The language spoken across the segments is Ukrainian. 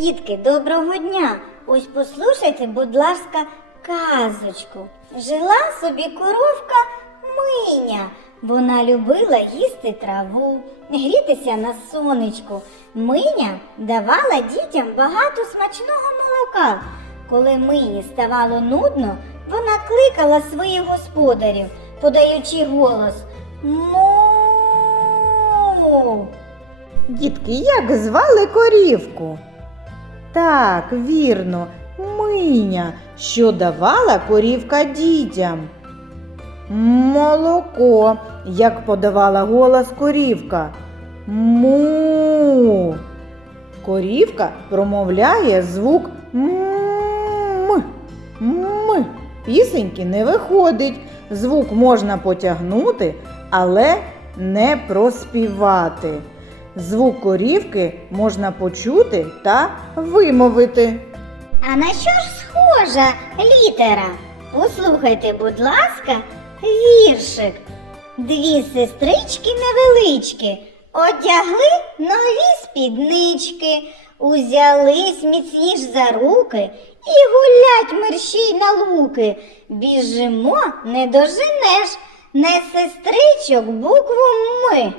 Дітки, доброго дня! Ось послухайте, будь ласка, казочку. Жила собі коровка Миня. Вона любила їсти траву, грітися на сонечку. Миня давала дітям багато смачного молока. Коли Мині ставало нудно, вона кликала своїх господарів, подаючи голос Му. Дітки, як звали корівку? Так, вірно, Миня, що давала корівка дітям. Молоко, як подавала голос корівка. Му. Корівка промовляє звук м. М. Пісеньки не виходить. Звук можна потягнути, але не проспівати. Звук корівки можна почути та вимовити. А на що ж схожа літера? Послухайте, будь ласка, віршик. Дві сестрички невеличкі одягли нові спіднички, узялись міцніш за руки і гулять мерщій на луки. Біжимо, не доженеш, не сестричок букву ми.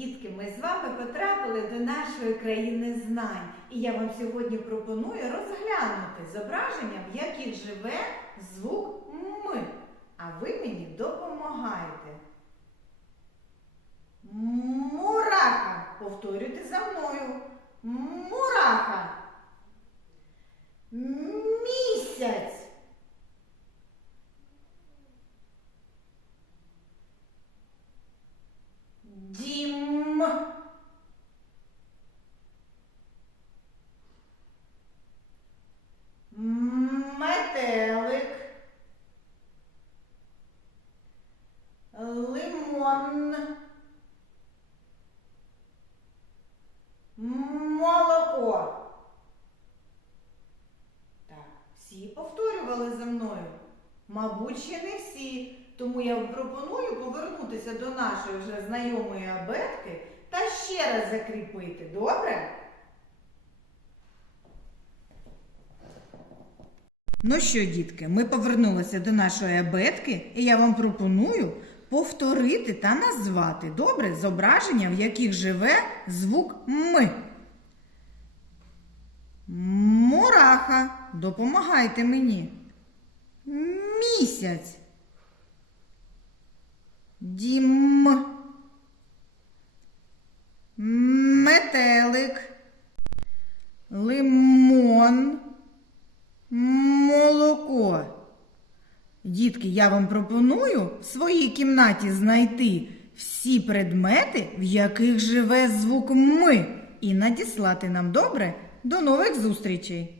Дітки, ми з вами потрапили до нашої країни знань. І я вам сьогодні пропоную розглянути зображення, в яких живе звук М. А ви мені допомагаєте. Мураха. Повторюйте за мною. Мураха. Місяць. Дім. Метелик. Лимон. Молоко. Так, всі повторювали за мною. Мабуть, ще не всі. Тому я пропоную повернутися до нашої вже знайомої абетки та ще раз закріпити. Добре? Ну що, дітки, ми повернулися до нашої абетки, і я вам пропоную повторити та назвати добре зображення, в яких живе звук М. Мураха, допомагайте мені. Місяць. Дім. Метелик. Лимон. Молоко. Дітки, я вам пропоную в своїй кімнаті знайти всі предмети, в яких живе звук ми, і надіслати нам добре. До нових зустрічей!